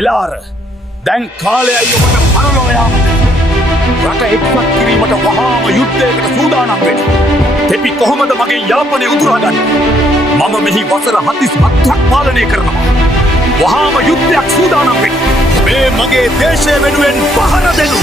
එලාර දැන් කාලයයි ඔබට පරලෝ යාමට. රට එක්සත් කිරීමට වහාම යුද්ධයකට සූදානම් වෙන්න. තෙපි කොහොමද මගේ යාපනය උදුරාගන්නේ? මම මෙහි වසර 47ක් පාලනය කරනවා. වහාම යුද්ධයක් සූදානම් වෙන්න. මේ මගේ දේශය වෙනුවෙන් පහර දෙනු.